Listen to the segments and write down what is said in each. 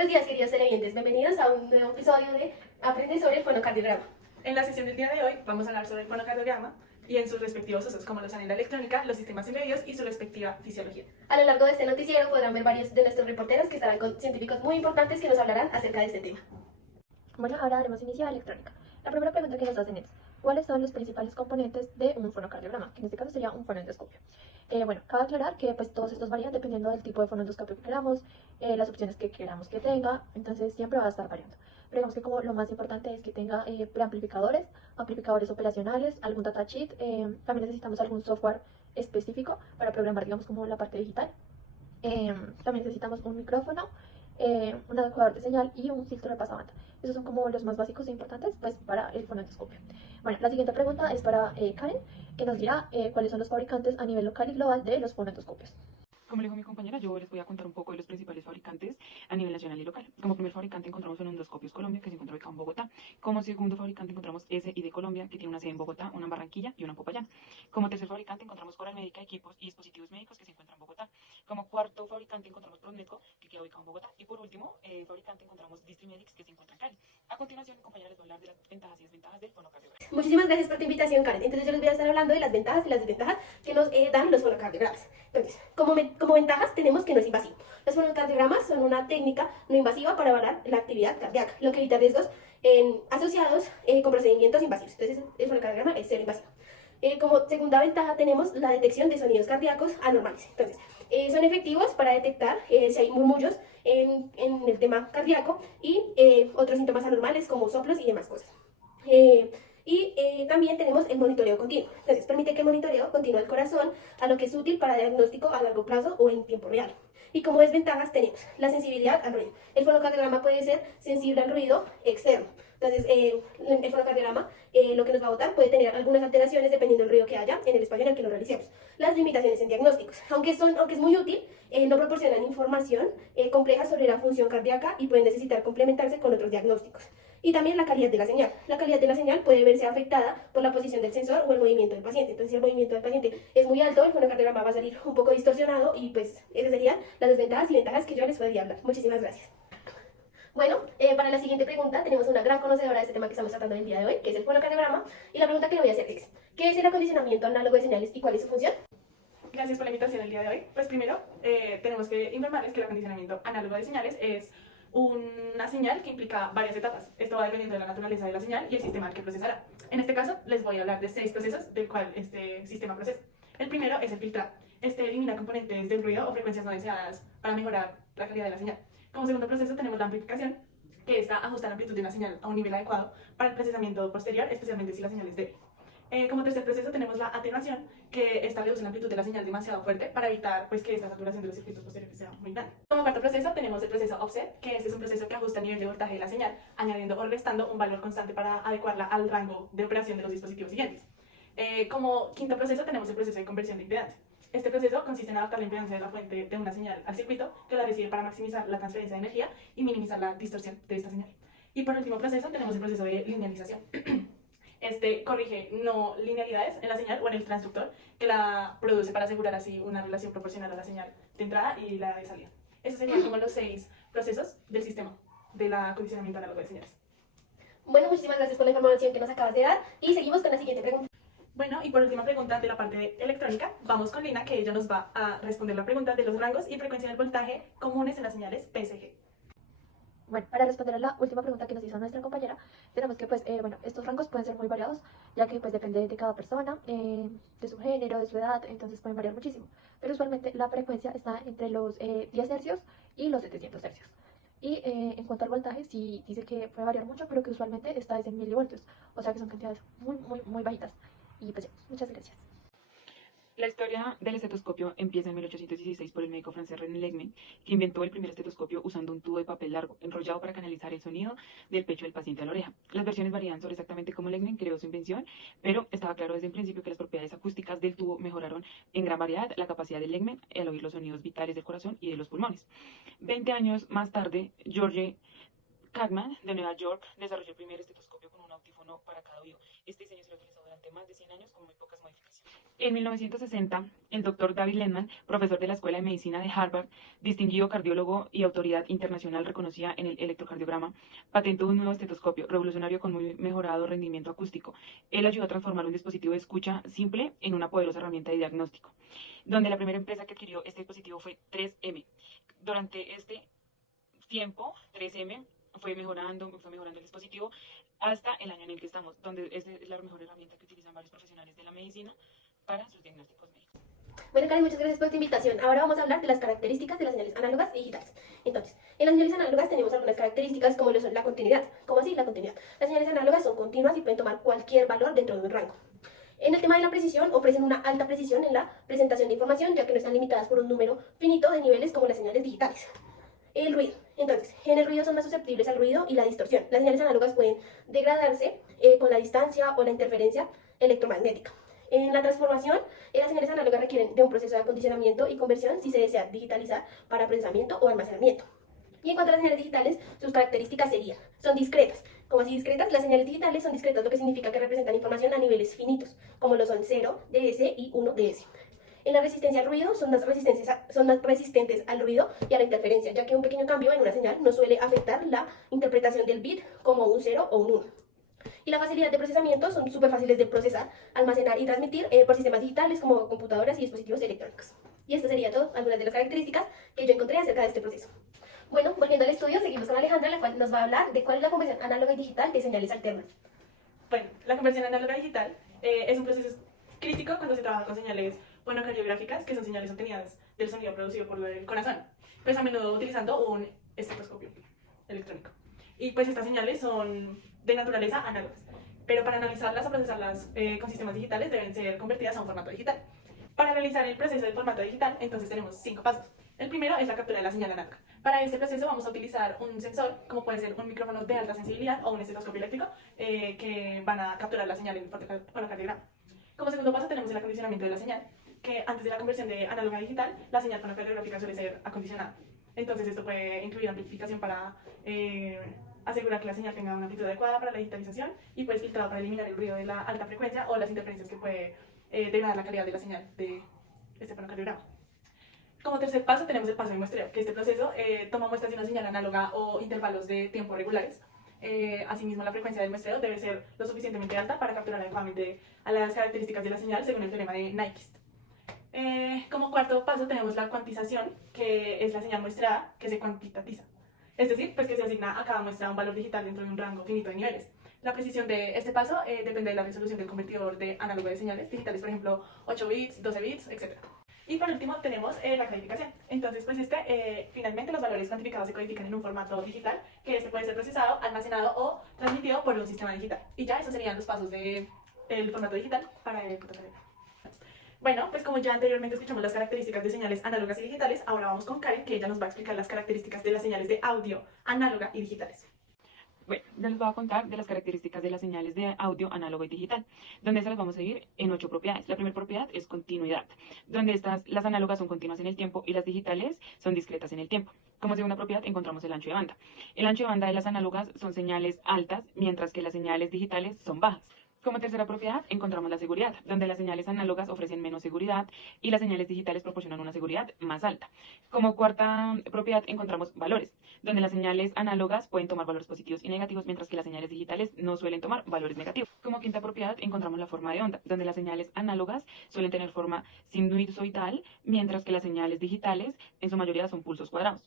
Buenos días, queridos televidentes. Bienvenidos a un nuevo episodio de Aprende sobre el fonocardiograma. En la sesión del día de hoy vamos a hablar sobre el fonocardiograma y en sus respectivos usos, como lo son en la electrónica, los sistemas embebidos y su respectiva fisiología. A lo largo de este noticiero podrán ver varios de nuestros reporteros que estarán con científicos muy importantes que nos hablarán acerca de este tema. Bueno, ahora daremos inicio a la electrónica. La primera pregunta que nos hacen es, ¿cuáles son los principales componentes de un fonocardiograma? Que en este caso sería un fonoendoscopio. Bueno, cabe aclarar que pues todos estos varían dependiendo del tipo de fonoendoscopio que queramos, las opciones que queramos que tenga, entonces siempre va a estar variando. Pero digamos que como lo más importante es que tenga preamplificadores, amplificadores operacionales, algún datasheet, también necesitamos algún software específico para programar, digamos, como la parte digital. También necesitamos un micrófono, un adecuador de señal y un filtro de pasabanda. Esos son como los más básicos e importantes pues, para el fonoendoscopio. Bueno, la siguiente pregunta es para Karen, que nos dirá cuáles son los fabricantes a nivel local y global de los fonoendoscopios. Como le dijo mi compañera, yo les voy a contar un poco de los principales fabricantes a nivel nacional y local. Como primer fabricante encontramos Fonoendoscopios Colombia, que se encuentra ubicado en Bogotá. Como segundo fabricante encontramos SID Colombia, que tiene una sede en Bogotá, una en Barranquilla y una en Popayán. Como tercer fabricante encontramos Coral Médica, equipos y dispositivos médicos, que se encuentra en Bogotá. Como cuarto fabricante encontramos Prodmetco, que queda ubicado en Bogotá. Y por último, fabricante encontramos Distrimedics, que se encuentra en Cali. A continuación, mi compañera les va a hablar de las ventajas y desventajas del fonocardiograma. Muchísimas gracias por tu invitación, Karen. Entonces yo les voy a estar hablando de las ventajas y las desventajas que nos dan los fonocardiogramas. Entonces, como ventajas tenemos que no es invasivo. Los fonocardiogramas son una técnica no invasiva para evaluar la actividad cardíaca, lo que evita riesgos asociados con procedimientos invasivos. Entonces, el fonocardiograma es cero invasivo. Como segunda ventaja tenemos la detección de sonidos cardíacos anormales. Entonces, son efectivos para detectar si hay murmullos en el tema cardíaco y otros síntomas anormales como soplos y demás cosas. También tenemos el monitoreo continuo. Entonces, permite que el monitoreo continúe el corazón, a lo que es útil para diagnóstico a largo plazo o en tiempo real. Y como desventajas tenemos la sensibilidad al ruido. El fonocardiograma puede ser sensible al ruido externo. Entonces, el fonocardiograma lo que nos va a botar puede tener algunas alteraciones dependiendo del ruido que haya en el espacio en el que lo realicemos. Las limitaciones en diagnósticos, aunque es muy útil, no proporcionan información compleja sobre la función cardíaca y pueden necesitar complementarse con otros diagnósticos. Y también la calidad de la señal. La calidad de la señal puede verse afectada por la posición del sensor o el movimiento del paciente. Entonces, si el movimiento del paciente es muy alto, el fonocardiograma va a salir un poco distorsionado y pues esas serían las desventajas y ventajas que yo les podría hablar. Muchísimas gracias. Bueno, para la siguiente pregunta tenemos una gran conocedora de este tema que estamos tratando el día de hoy, que es el fonocardiograma, y la pregunta que le voy a hacer es, ¿qué es el acondicionamiento análogo de señales y cuál es su función? Gracias por la invitación el día de hoy. Pues primero, tenemos que informarles que el acondicionamiento análogo de señales es una señal que implica varias etapas. Esto va dependiendo de la naturaleza de la señal y el sistema al que procesará. En este caso, les voy a hablar de 6 procesos del cual este sistema procesa. El primero es el filtrado. Este elimina componentes del ruido o frecuencias no deseadas para mejorar la calidad de la señal. Como segundo proceso tenemos la amplificación, que esta ajusta la amplitud de una señal a un nivel adecuado para el procesamiento posterior, especialmente si la señal es débil. Como tercer proceso tenemos la atenuación, que esta reduce la amplitud de la señal demasiado fuerte para evitar pues, que esta saturación de los circuitos posteriores sea muy grande. Como cuarto proceso tenemos el proceso offset, que este es un proceso que ajusta el nivel de voltaje de la señal, añadiendo o restando un valor constante para adecuarla al rango de operación de los dispositivos siguientes. Como quinto proceso tenemos el proceso de conversión de impedancia. Este proceso consiste en adaptar la impedancia de la fuente de una señal al circuito, que la recibe para maximizar la transferencia de energía y minimizar la distorsión de esta señal. Y por último proceso tenemos el proceso de linealización. Este corrige no linealidades en la señal o en el transductor que la produce para asegurar así una relación proporcional a la señal de entrada y la de salida. Esos serían como los 6 procesos del sistema del acondicionamiento análogo de señales. Bueno, muchísimas gracias por la información que nos acabas de dar y seguimos con la siguiente pregunta. Bueno, y por última pregunta de la parte de electrónica, vamos con Lina, que ella nos va a responder la pregunta de los rangos y frecuencia del voltaje comunes en las señales PSG. Bueno, para responder a la última pregunta que nos hizo nuestra compañera, tenemos que pues, bueno, estos rangos pueden ser muy variados, ya que pues depende de cada persona, de su género, de su edad, entonces pueden variar muchísimo. Pero usualmente la frecuencia está entre los 10 hercios y los 700 hercios. Y en cuanto al voltaje, sí dice que puede variar mucho, pero que usualmente está desde milivoltios, o sea que son cantidades muy bajitas. Y pues ya, muchas gracias. La historia del estetoscopio empieza en 1816 por el médico francés René Legmen, que inventó el primer estetoscopio usando un tubo de papel largo, enrollado para canalizar el sonido del pecho del paciente a la oreja. Las versiones varían sobre exactamente cómo Legmen creó su invención, pero estaba claro desde el principio que las propiedades acústicas del tubo mejoraron en gran variedad la capacidad de Legmen al oír los sonidos vitales del corazón y de los pulmones. 20 años más tarde, George Kaufman, de Nueva York, desarrolló el primer estetoscopio con un audífono para cada oído. Este diseño se ha utilizado durante más de 100 años con muy pocas modificaciones. En 1960, el doctor David Lehman, profesor de la Escuela de Medicina de Harvard, distinguido cardiólogo y autoridad internacional reconocida en el electrocardiograma, patentó un nuevo estetoscopio revolucionario con muy mejorado rendimiento acústico. Él ayudó a transformar un dispositivo de escucha simple en una poderosa herramienta de diagnóstico, donde la primera empresa que adquirió este dispositivo fue 3M. Durante este tiempo, 3M fue mejorando el dispositivo hasta el año en el que estamos, donde es la mejor herramienta que utilizan varios profesionales de la medicina para sus diagnósticos médicos. Bueno, Karen, muchas gracias por tu invitación. Ahora vamos a hablar de las características de las señales análogas y digitales. Entonces, en las señales análogas tenemos algunas características como lo son la continuidad. ¿Cómo así? La continuidad. Las señales análogas son continuas y pueden tomar cualquier valor dentro de un rango. En el tema de la precisión, ofrecen una alta precisión en la presentación de información, ya que no están limitadas por un número finito de niveles como las señales digitales. El ruido. Entonces, en el ruido son más susceptibles al ruido y la distorsión. Las señales análogas pueden degradarse con la distancia o la interferencia electromagnética. En la transformación, las señales análogas requieren de un proceso de acondicionamiento y conversión si se desea digitalizar para procesamiento o almacenamiento. Y en cuanto a las señales digitales, sus características son discretas. Como así discretas, las señales digitales son discretas, lo que significa que representan información a niveles finitos, como lo son 0 ds y 1 ds. En la resistencia al ruido son más resistentes al ruido y a la interferencia, ya que un pequeño cambio en una señal no suele afectar la interpretación del bit como un 0 o un 1. Y la facilidad de procesamiento son súper fáciles de procesar, almacenar y transmitir por sistemas digitales como computadoras y dispositivos electrónicos. Y esto sería todo, algunas de las características que yo encontré acerca de este proceso. Bueno, volviendo al estudio, seguimos con Alejandra, la cual nos va a hablar de cuál es la conversión análoga y digital de señales alternas. Bueno, la conversión análoga a digital es un proceso crítico cuando se trabaja con señales fonocardiográficas, que son señales obtenidas del sonido producido por el corazón, pues a menudo utilizando un estetoscopio electrónico. Y pues estas señales son de naturaleza análogas, pero para analizarlas o procesarlas con sistemas digitales deben ser convertidas a un formato digital. Para realizar el proceso del formato digital, entonces tenemos 5 pasos. El primero es la captura de la señal análoga. Para este proceso vamos a utilizar un sensor, como puede ser un micrófono de alta sensibilidad o un estetoscopio eléctrico, que van a capturar la señal en el fonocardiograma. Como segundo paso tenemos el acondicionamiento de la señal, que antes de la conversión de análoga a digital, la señal fonocardiográfica suele ser acondicionada. Entonces esto puede incluir amplificación para asegurar que la señal tenga una amplitud adecuada para la digitalización y pues filtrado para eliminar el ruido de la alta frecuencia o las interferencias que puede degradar la calidad de la señal de este fonocardiograma. Como tercer paso tenemos el paso de muestreo, que este proceso toma muestras de una señal análoga o intervalos de tiempo regulares. Asimismo, la frecuencia del muestreo debe ser lo suficientemente alta para capturar adecuadamente a las características de la señal según el teorema de Nyquist. Como cuarto paso tenemos la cuantización, que es la señal muestrada que se cuantitatiza. Es decir, pues que se asigna a cada muestra un valor digital dentro de un rango finito de niveles. La precisión de este paso depende de la resolución del convertidor de análogo de señales digitales, por ejemplo, 8 bits, 12 bits, etc. Y por último tenemos la codificación. Entonces, pues finalmente los valores cuantificados se codifican en un formato digital, que puede ser procesado, almacenado o transmitido por un sistema digital. Y ya esos serían los pasos del formato digital para el fotocardiograma. Bueno, pues como ya anteriormente escuchamos las características de señales análogas y digitales, ahora vamos con Karen, que ella nos va a explicar las características de las señales de audio análoga y digitales. Bueno, ya les voy a contar de las características de las señales de audio análogo y digital, donde se las vamos a dividir en 8 propiedades. La primera propiedad es continuidad, donde las análogas son continuas en el tiempo y las digitales son discretas en el tiempo. Como segunda propiedad encontramos el ancho de banda. El ancho de banda de las análogas son señales altas, mientras que las señales digitales son bajas. Como tercera propiedad encontramos la seguridad, donde las señales análogas ofrecen menos seguridad y las señales digitales proporcionan una seguridad más alta. Como cuarta propiedad encontramos valores, donde las señales análogas pueden tomar valores positivos y negativos, mientras que las señales digitales no suelen tomar valores negativos. Como quinta propiedad encontramos la forma de onda, donde las señales análogas suelen tener forma sinusoidal, mientras que las señales digitales en su mayoría son pulsos cuadrados.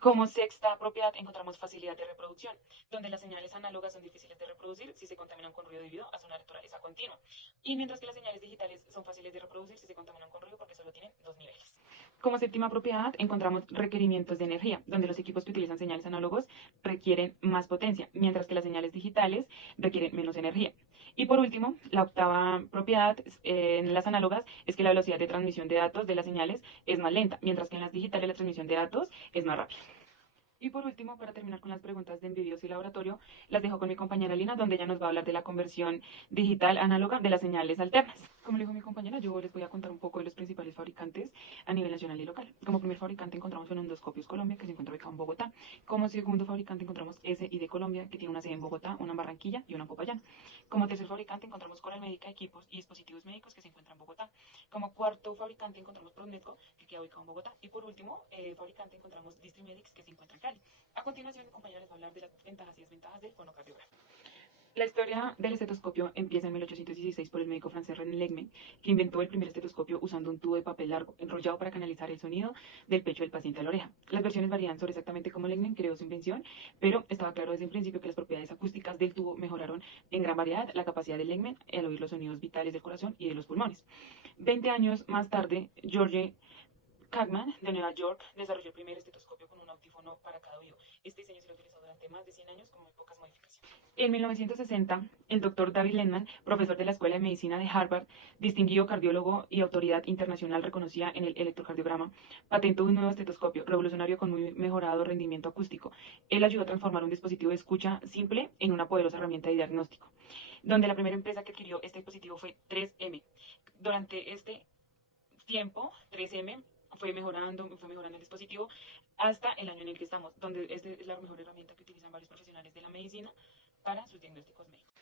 Como sexta propiedad encontramos facilidad de reproducción, donde las señales análogas son difíciles de reproducir si se contaminan con ruido debido a su naturaleza continua, y mientras que las señales digitales son fáciles de reproducir si se contaminan con ruido porque solo tienen 2 niveles. Como séptima propiedad encontramos requerimientos de energía, donde los equipos que utilizan señales análogos requieren más potencia, mientras que las señales digitales requieren menos energía. Y por último, la octava propiedad en las análogas es que la velocidad de transmisión de datos de las señales es más lenta, mientras que en las digitales la transmisión de datos es más rápida. Y por último, para terminar con las preguntas de envidios y laboratorio, las dejo con mi compañera Lina, donde ella nos va a hablar de la conversión digital análoga de las señales alternas. Como le dijo mi compañera, yo les voy a contar un poco de los principales fabricantes a nivel nacional y local. Como primer fabricante encontramos Fenondoscopios Colombia, que se encuentra ubicado en Bogotá. Como segundo fabricante encontramos S&I Colombia, que tiene una sede en Bogotá, una en Barranquilla y una en Popayán. Como tercer fabricante encontramos Coral Médica, equipos y dispositivos médicos, que se encuentra en Bogotá. Como cuarto fabricante encontramos Prodmetco, que queda ubicado en Bogotá. Y por último, fabricante encontramos Distrimedics, que se encuentra en Cali. A continuación, mi compañera les va a hablar de las ventajas y desventajas del fonocardiograma. La historia del estetoscopio empieza en 1816 por el médico francés René Legmen, que inventó el primer estetoscopio usando un tubo de papel largo enrollado para canalizar el sonido del pecho del paciente a la oreja. Las versiones varían sobre exactamente cómo Legmen creó su invención, pero estaba claro desde el principio que las propiedades acústicas del tubo mejoraron en gran variedad la capacidad de Legmen al oír los sonidos vitales del corazón y de los pulmones. 20 años más tarde, George Kaufman, de Nueva York, desarrolló el primer estetoscopio con un autífono para cada oído. Este diseño se lo utilizó durante más de 100 años con muy pocas modificaciones. En 1960, el doctor David Lehman, profesor de la Escuela de Medicina de Harvard, distinguido cardiólogo y autoridad internacional reconocida en el electrocardiograma, patentó un nuevo estetoscopio revolucionario con muy mejorado rendimiento acústico. Él ayudó a transformar un dispositivo de escucha simple en una poderosa herramienta de diagnóstico, donde la primera empresa que adquirió este dispositivo fue 3M. Durante este tiempo, 3M fue mejorando el dispositivo hasta el año en el que estamos, donde esta es la mejor herramienta que utilizan varios profesionales de la medicina para sus diagnósticos médicos.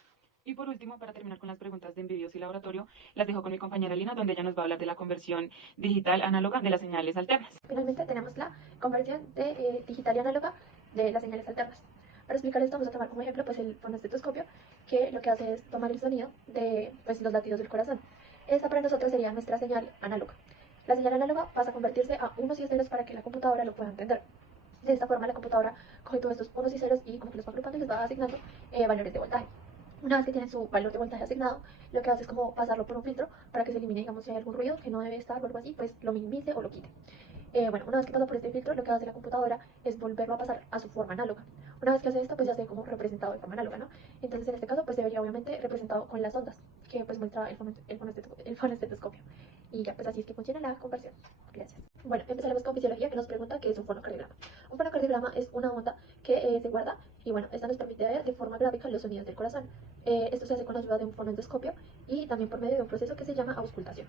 Y por último, para terminar con las preguntas de envidios y laboratorio, las dejo con mi compañera Lina, donde ella nos va a hablar de la conversión digital análoga de las señales alternas. Finalmente tenemos la conversión de digital y análoga de las señales alternas. Para explicar esto vamos a tomar como ejemplo pues el fonoestetoscopio, que lo que hace es tomar el sonido de pues, los latidos del corazón. Esta para nosotros sería nuestra señal análoga. La señal análoga pasa a convertirse a unos y ceros para que la computadora lo pueda entender. De esta forma la computadora coge todos estos unos y ceros y como que los va agrupando y les va asignando valores de voltaje. Una vez que tienen su valor de voltaje asignado, lo que hace es como pasarlo por un filtro para que se elimine, digamos, si hay algún ruido que no debe estar o algo así, pues lo minimice o lo quite. Bueno, una vez que pasa por este filtro, lo que hace la computadora es volverlo a pasar a su forma análoga. Una vez que hace esto, pues ya se ve como representado de forma análoga, ¿no? Entonces, en este caso, pues se vería obviamente representado con las ondas que pues muestra el fonoestetoscopio. Y ya, pues así es que funciona la conversión. Gracias. Bueno, empezaremos con fisiología, que nos pregunta qué es un fonocardiograma. Un fonocardiograma es una onda que se guarda y bueno, esta nos permite ver de forma gráfica los sonidos del corazón. Esto se hace con la ayuda de un fonoendoscopio y también por medio de un proceso que se llama auscultación.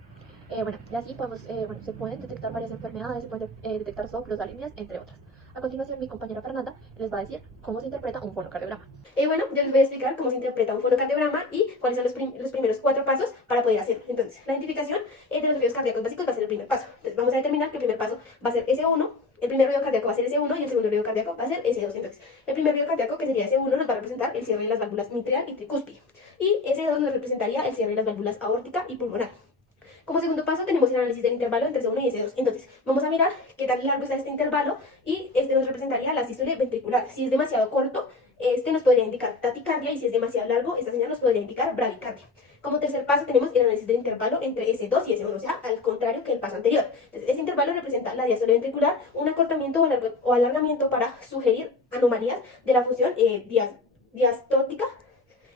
Bueno, y así podemos, se pueden detectar varias enfermedades, se pueden detectar soplos, arritmias, entre otras. A continuación, mi compañera Fernanda les va a decir cómo se interpreta un fonocardiograma. Bueno, yo les voy a explicar cómo se interpreta un fonocardiograma y cuáles son los primeros 4 pasos para poder hacerlo. Entonces, la identificación de los ruidos cardíacos básicos va a ser el primer paso. Entonces, vamos a determinar que el primer paso va a ser S1, el primer ruido cardíaco va a ser S1 y el segundo ruido cardíaco va a ser S2. Entonces, el primer ruido cardíaco, que sería S1, nos va a representar el cierre de las válvulas mitral y tricúspide. Y S2 nos representaría el cierre de las válvulas aórtica y pulmonar. Como segundo paso tenemos el análisis del intervalo entre S1 y S2. Entonces, vamos a mirar qué tan largo está este intervalo y este nos representaría la sístole ventricular. Si es demasiado corto, este nos podría indicar taticardia y si es demasiado largo, esta señal nos podría indicar bradicardia. Como tercer paso tenemos el análisis del intervalo entre S2 y S1, o sea, al contrario que el paso anterior. Entonces, este intervalo representa la diástole ventricular, un acortamiento o alargamiento para sugerir anomalías de la función diastótica.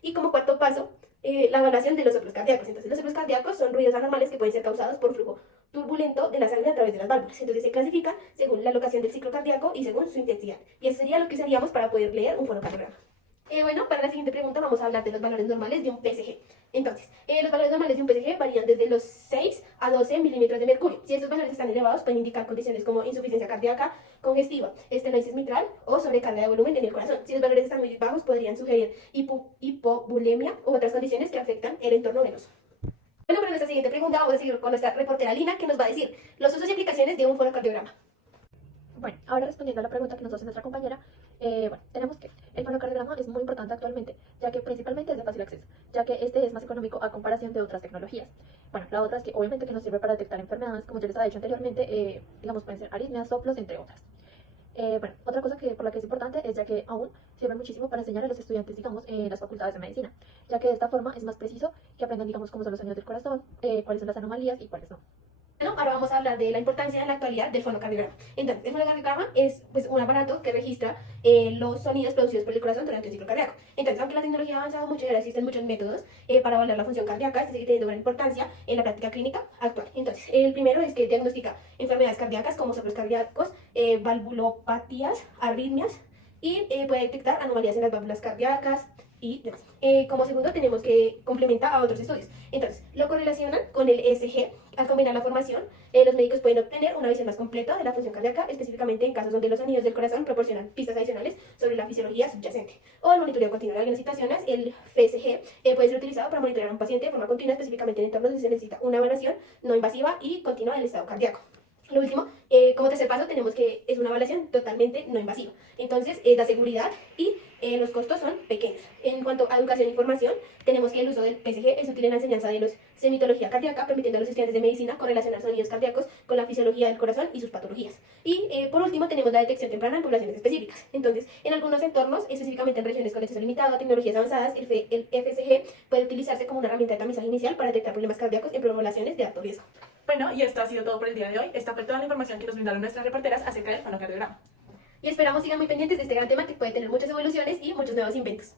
Y como cuarto paso, la evaluación de los soplos cardíacos. Entonces, los soplos cardíacos son ruidos anormales que pueden ser causados por flujo turbulento de la sangre a través de las válvulas. Entonces, se clasifican según la locación del ciclo cardíaco y según su intensidad. Y eso sería lo que usaríamos para poder leer un fonocardiograma. Bueno, para la siguiente pregunta vamos a hablar de los valores normales de un PSG. Entonces, los valores normales de un PSG varían desde los 6 a 12 milímetros de mercurio. Si estos valores están elevados, pueden indicar condiciones como insuficiencia cardíaca congestiva, estenosis mitral o sobrecarga de volumen en el corazón. Si los valores están muy bajos, podrían sugerir hipobulemia u otras condiciones que afectan el entorno venoso. Bueno, para nuestra siguiente pregunta vamos a seguir con nuestra reportera Lina, que nos va a decir los usos y aplicaciones de un fonocardiograma. Bueno, ahora respondiendo a la pregunta que nos hace nuestra compañera, tenemos que el fonocardiograma es muy importante actualmente, ya que principalmente es de fácil acceso, ya que este es más económico a comparación de otras tecnologías. Bueno, la otra es que obviamente que nos sirve para detectar enfermedades, como yo les había dicho anteriormente, digamos pueden ser arritmias, soplos, entre otras. Bueno, otra cosa por la que es importante es ya que aún sirve muchísimo para enseñar a los estudiantes, digamos, en las facultades de medicina, ya que de esta forma es más preciso que aprendan, digamos, cómo son los sonidos del corazón, cuáles son las anomalías y cuáles no. Bueno, ahora vamos a hablar de la importancia en la actualidad del fonocardiograma. Entonces, el fonocardiograma es pues, un aparato que registra los sonidos producidos por el corazón durante un ciclo cardíaco. Entonces, aunque la tecnología ha avanzado mucho y ahora existen muchos métodos para evaluar la función cardíaca, este sigue teniendo gran importancia en la práctica clínica actual. Entonces, el primero es que diagnostica enfermedades cardíacas como soplos cardíacos, valvulopatías, arritmias y puede detectar anomalías en las válvulas cardíacas y demás. Como segundo tenemos que complementa a otros estudios. Entonces, lo correlacionan con el ESG. Al combinar la formación, los médicos pueden obtener una visión más completa de la función cardíaca, específicamente en casos donde los sonidos del corazón proporcionan pistas adicionales sobre la fisiología subyacente. O el monitoreo continuo. En algunas situaciones, el FSG puede ser utilizado para monitorear a un paciente de forma continua, específicamente en entornos donde se necesita una evaluación no invasiva y continua del estado cardíaco. Lo último, como tercer paso, tenemos que es una evaluación totalmente no invasiva. Entonces, da seguridad y los costos son pequeños. En cuanto a educación e información, tenemos que el uso del PSG es útil en la enseñanza de los semitología cardíaca, permitiendo a los estudiantes de medicina correlacionar sonidos cardíacos con la fisiología del corazón y sus patologías. Y por último, tenemos la detección temprana en poblaciones específicas. Entonces, en algunos entornos, específicamente en regiones con acceso limitado a tecnologías avanzadas, el FSG puede utilizarse como una herramienta de tamizaje inicial para detectar problemas cardíacos en poblaciones de alto riesgo. Bueno, y esto ha sido todo por el día de hoy. Esta fue toda la información que nos brindaron nuestras reporteras acerca del fonocardiograma. Y esperamos sigan muy pendientes de este gran tema que puede tener muchas evoluciones y muchos nuevos inventos.